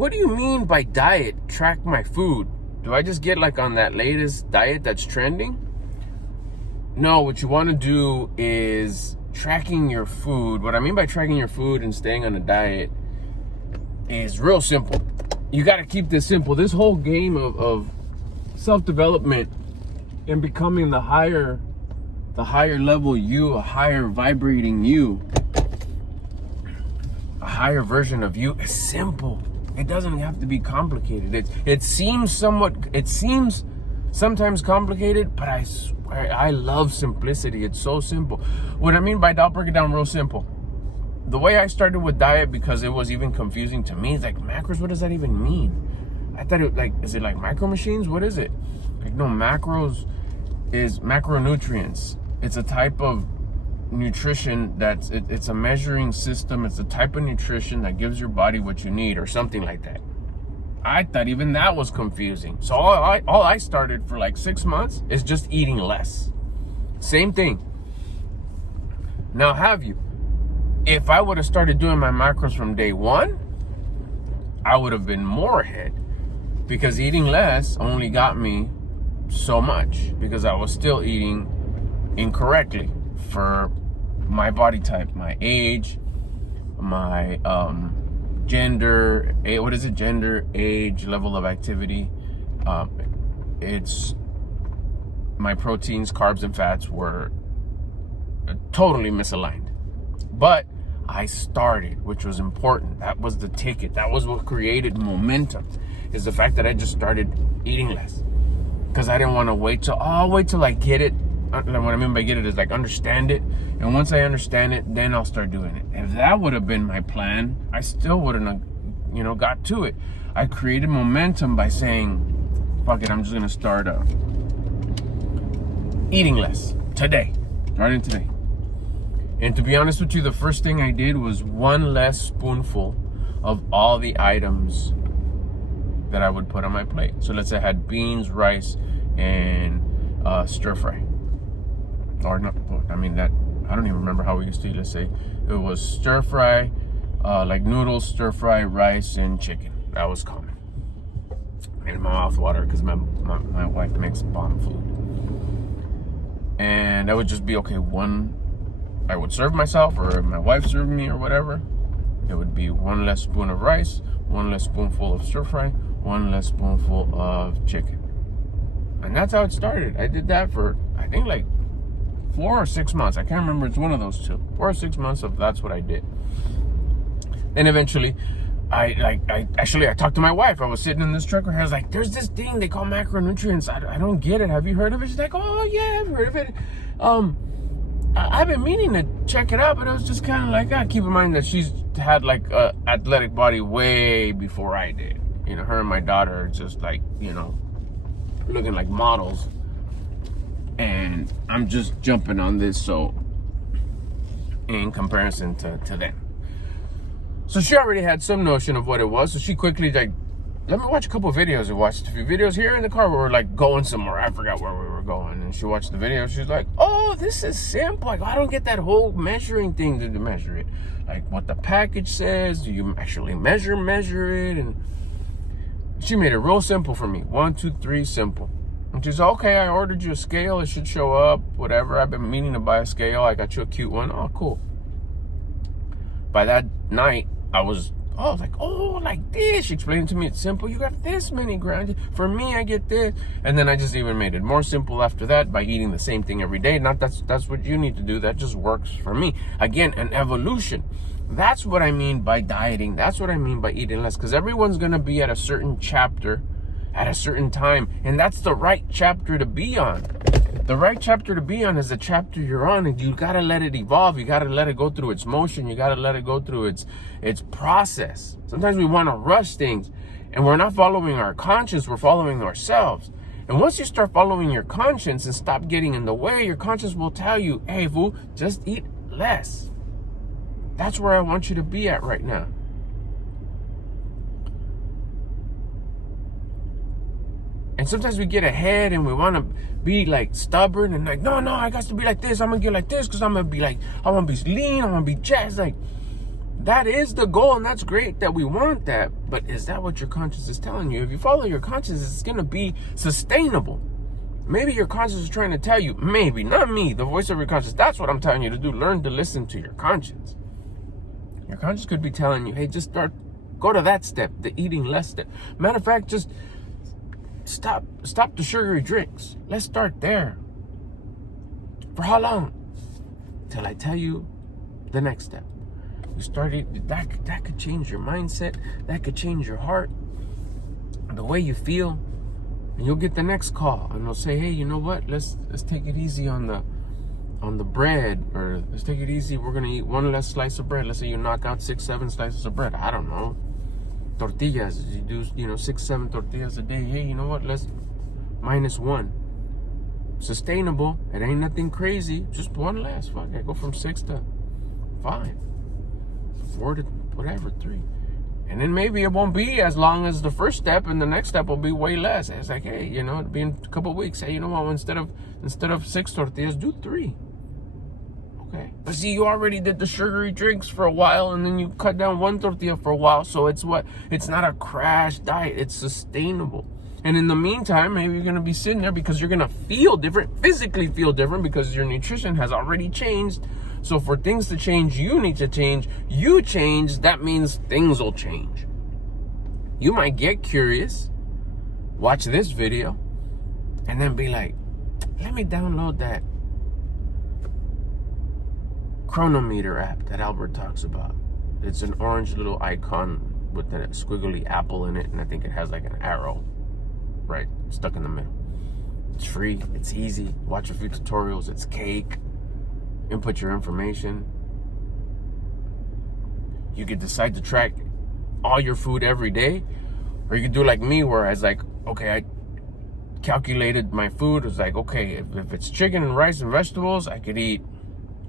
what do you mean by diet? Track my food. Do I just get like on that latest diet that's trending? No, what you want to do is tracking your food. What I mean by tracking your food and staying on a diet is real simple. You got to keep this simple. This whole game of self-development and becoming the higher level you, a higher vibrating you, a higher version of you is simple. It doesn't have to be complicated. It seems sometimes complicated, but I swear I love simplicity. It's so simple. What I mean by that, I'll break it down real simple. The way I started with diet, because it was even confusing to me, it's like macros, what does that even mean? I thought is it like micro machines? What is it? Like, no, macros is macronutrients. It's a type of nutrition it's a measuring system. It's a type of nutrition that gives your body what you need or something like that. I thought even that was confusing. So all I started for like 6 months is just eating less. Same thing. Now have you? If I would have started doing my macros from day one, I would have been more ahead, because eating less only got me so much, because I was still eating incorrectly for my body type, my age, my gender, gender, age, level of activity. It's my proteins, carbs, and fats were totally misaligned. But I started, which was important. That was the ticket. That was what created momentum, is the fact that I just started eating less. Because I didn't want to wait till I get it. What I mean by get it is like understand it. And once I understand it, then I'll start doing it. If that would have been my plan, I still wouldn't have, got to it. I created momentum by saying, fuck it, I'm just going to start eating less today. Starting today. And to be honest with you, the first thing I did was one less spoonful of all the items that I would put on my plate. So let's say I had beans, rice, and stir fry. Or not, I don't even remember how we used to eat. Let's say it was stir fry, like noodles, stir fry, rice, and chicken. That was common. Made my mouth water because my wife makes bomb food. And that would just be, okay, one I would serve myself, or my wife served me, or whatever. It would be one less spoon of rice, one less spoonful of stir fry, one less spoonful of chicken. And that's how it started. I did that for, I think, like 4 or 6 months. I can't remember. It's one of those two. 4 or 6 months of that's what I did. And eventually, I talked to my wife. I was sitting in this truck where I was like, there's this thing they call macronutrients. I don't get it. Have you heard of it? She's like, oh yeah, I've heard of it. I've been meaning to check it out, but I was just kind of like, keep in mind that she's had like a athletic body way before I did. Her and my daughter are just like, looking like models. And I'm just jumping on this, so in comparison to them. So she already had some notion of what it was, so she quickly like, let me watch a couple of videos. I watched a few videos here in the car. We were like going somewhere. I forgot where we were going. And she watched the video. She's like, oh, this is simple. Like, I don't get that whole measuring thing to measure it. Like what the package says. Do you actually measure it? And she made it real simple for me. 1, 2, 3, simple. And she's okay, I ordered you a scale. It should show up, whatever. I've been meaning to buy a scale. I got you a cute one. Oh, cool. By that night, I was like, like this. She explained to me, it's simple. You got this many grams. For me, I get this. And then I just even made it more simple after that by eating the same thing every day. Not that's what you need to do. That just works for me. Again, an evolution. That's what I mean by dieting. That's what I mean by eating less. Because everyone's going to be at a certain chapter at a certain time. And that's the right chapter to be on. The right chapter to be on is the chapter you're on, and you got to let it evolve. You got to let it go through its motion. You got to let it go through its process. Sometimes we want to rush things, and we're not following our conscience. We're following ourselves. And once you start following your conscience and stop getting in the way, your conscience will tell you, hey, fool, just eat less. That's where I want you to be at right now. And sometimes we get ahead and we want to be like stubborn and like, no, I got to be like this. I'm going to get like this because I want to be lean. I want to be jazzed. Like, That is the goal, and that's great that we want that. But is that what your conscience is telling you? If you follow your conscience, it's going to be sustainable. Maybe your conscience is trying to tell you, maybe, not me, the voice of your conscience. That's what I'm telling you to do. Learn to listen to your conscience. Your conscience could be telling you, hey, just go to that step, the eating less step. Matter of fact, just stop the sugary drinks. Let's start there. For how long? Till I tell you the next step. You started, that could change your mindset. That could change your heart, the way you feel. And you'll get the next call, and they'll say, hey, you know what? Let's take it easy on the bread, or let's take it easy. We're gonna eat one less slice of bread. Let's say you knock out 6-7 slices of bread. I don't know. Tortillas. You do 6-7 tortillas a day. Hey, you know what? Let's -1. Sustainable. It ain't nothing crazy. Just one less. Fuck, I go from 6 to 5. 4 to whatever, 3. And then maybe it won't be as long as the first step, and the next step will be way less. It's like, hey, it'll be in a couple of weeks. Hey, you know what? Instead of 6 tortillas, do 3. Okay. But see, you already did the sugary drinks for a while, and then you cut down 1 tortilla for a while. So it's not a crash diet. It's sustainable. And in the meantime, maybe you're going to be sitting there because you're going to feel different, physically feel different, because your nutrition has already changed. So for things to change, you need to change. You change, that means things will change. You might get curious, watch this video, and then be like, let me download that Cronometer app that Albert talks about. It's an orange little icon with a squiggly apple in it, and I think it has like an arrow right stuck in the middle. It's free, it's easy. Watch a few tutorials, it's cake. Input your information. You could decide to track all your food every day, or you could do like me, where I was like, okay, I calculated my food. It was like, okay, if it's chicken and rice and vegetables, I could eat.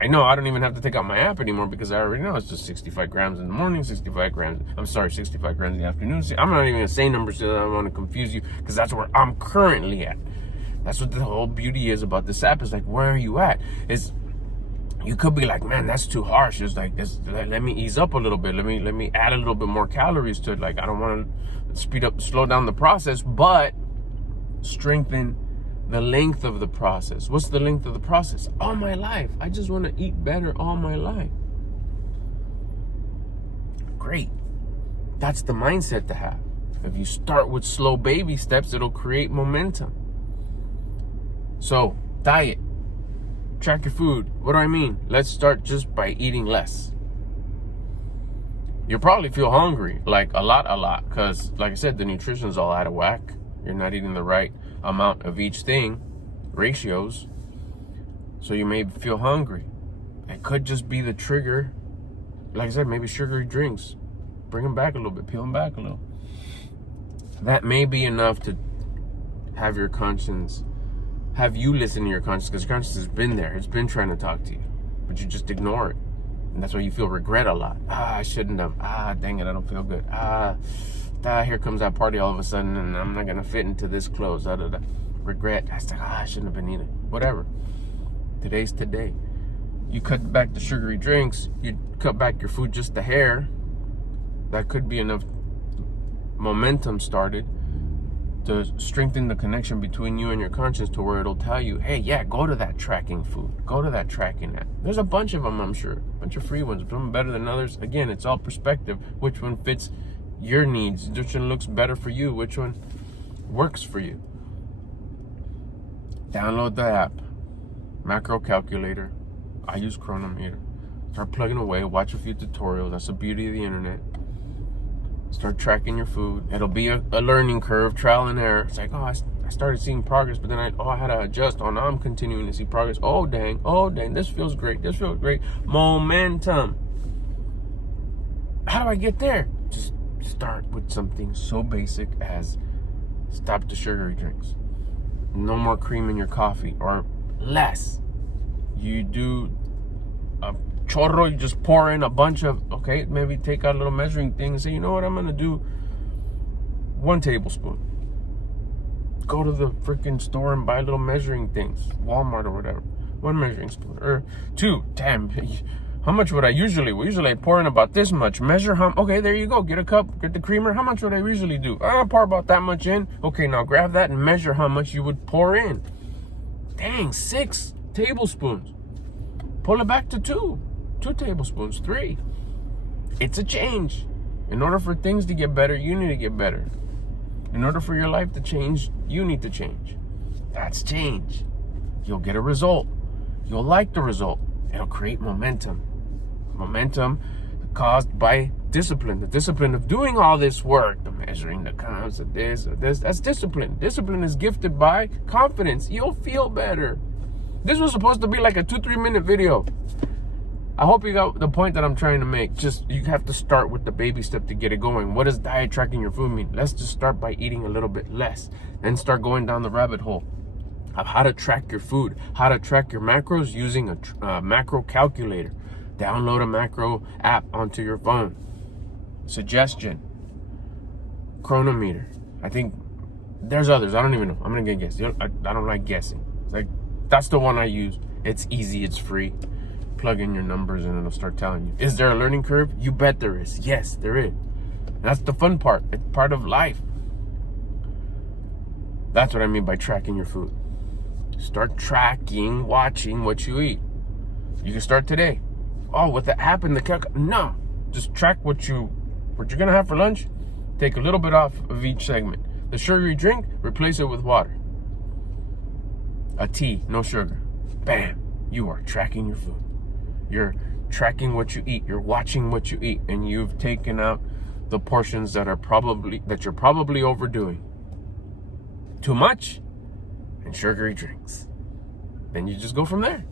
I know I don't even have to take out my app anymore, because I already know it's just 65 grams in the morning, 65 grams in the afternoon. See, I'm not even gonna say numbers so that I don't want to confuse you, because that's where I'm currently at. That's what the whole beauty is about this app, is like, where are you at? You could be like, man, that's too harsh. It's like, let me ease up a little bit. Let me add a little bit more calories to it. Like, I don't want to slow down the process, but strengthen the length of the process. What's the length of the process? All my life. I just want to eat better all my life. Great. That's the mindset to have. If you start with slow baby steps, it'll create momentum. So, diet. Track your food. What do I mean? Let's start just by eating less. You'll probably feel hungry, like a lot, because like I said, the nutrition's all out of whack. You're not eating the right amount of each thing, ratios. So you may feel hungry. It could just be the trigger. Like I said, maybe sugary drinks. Bring them back a little bit, peel them back a little. That may be enough to have your conscience, have you listen to your conscience, because your conscience has been there. It's been trying to talk to you, but you just ignore it. And that's why you feel regret a lot. I shouldn't have. Dang it, I don't feel good. Here comes that party all of a sudden, and I'm not going to fit into this clothes. Regret. I said, I shouldn't have been eating. Whatever. Today's today. You cut back the sugary drinks. You cut back your food just a hair. That could be enough momentum started to strengthen the connection between you and your conscience, to where it'll tell you, hey, yeah, go to that tracking food. Go to that tracking app. There's a bunch of them, I'm sure. A bunch of free ones. Some better than others. Again, it's all perspective. Which one fits your needs? Which one looks better for you? Which one works for you? Download the app. Macro calculator. I use Cronometer. Start plugging away. Watch a few tutorials. That's the beauty of the internet. Start tracking your food. It'll be a learning curve, trial and error. It's like, I started seeing progress, but then I had to adjust. Now I'm continuing to see progress. Oh dang, this feels great. This feels great. Momentum. How do I get there? Just start with something so basic as stop the sugary drinks. No more cream in your coffee, or less. You do a chorro, you just pour in a bunch of, okay, maybe take out a little measuring thing and say, you know what, I'm going to do 1 tablespoon. Go to the freaking store and buy little measuring things, Walmart or whatever. 1 measuring spoon, or 2. Damn, How much would I usually? Well, usually I pour in about this much. Measure how. Okay, there you go. Get a cup. Get the creamer. How much would I usually do? I pour about that much in. Okay, now grab that and measure how much you would pour in. Dang, 6 tablespoons. Pull it back to 2 tablespoons, 3. It's a change. In order for things to get better, you need to get better. In order for your life to change, you need to change. That's change. You'll get a result. You'll like the result. It'll create momentum. Momentum caused by discipline. The discipline of doing all this work, the measuring, the counts, of this, that's discipline. Discipline is gifted by confidence. You'll feel better. This was supposed to be like a 2-3 minute video. I hope you got the point that I'm trying to make. Just, you have to start with the baby step to get it going. What does diet tracking your food mean? Let's just start by eating a little bit less. Then start going down the rabbit hole of how to track your food, how to track your macros using a macro calculator. Download a macro app onto your phone. Suggestion. Chronometer. I think there's others. I don't even know. I'm going to guess. I don't like guessing. It's like, that's the one I use. It's easy. It's free. Plug in your numbers and it'll start telling you. Is there a learning curve? You bet there is. Yes, there is. That's the fun part. It's part of life. That's what I mean by tracking your food. Start tracking, watching what you eat. You can start today. Oh, with the app and the calculator? No. Just track what you're gonna have for lunch. Take a little bit off of each segment. The sugary drink, replace it with water. A tea, no sugar. Bam. You are tracking your food. You're tracking what you eat. You're watching what you eat, and you've taken out the portions that you're probably overdoing. Too much and sugary drinks. Then you just go from there.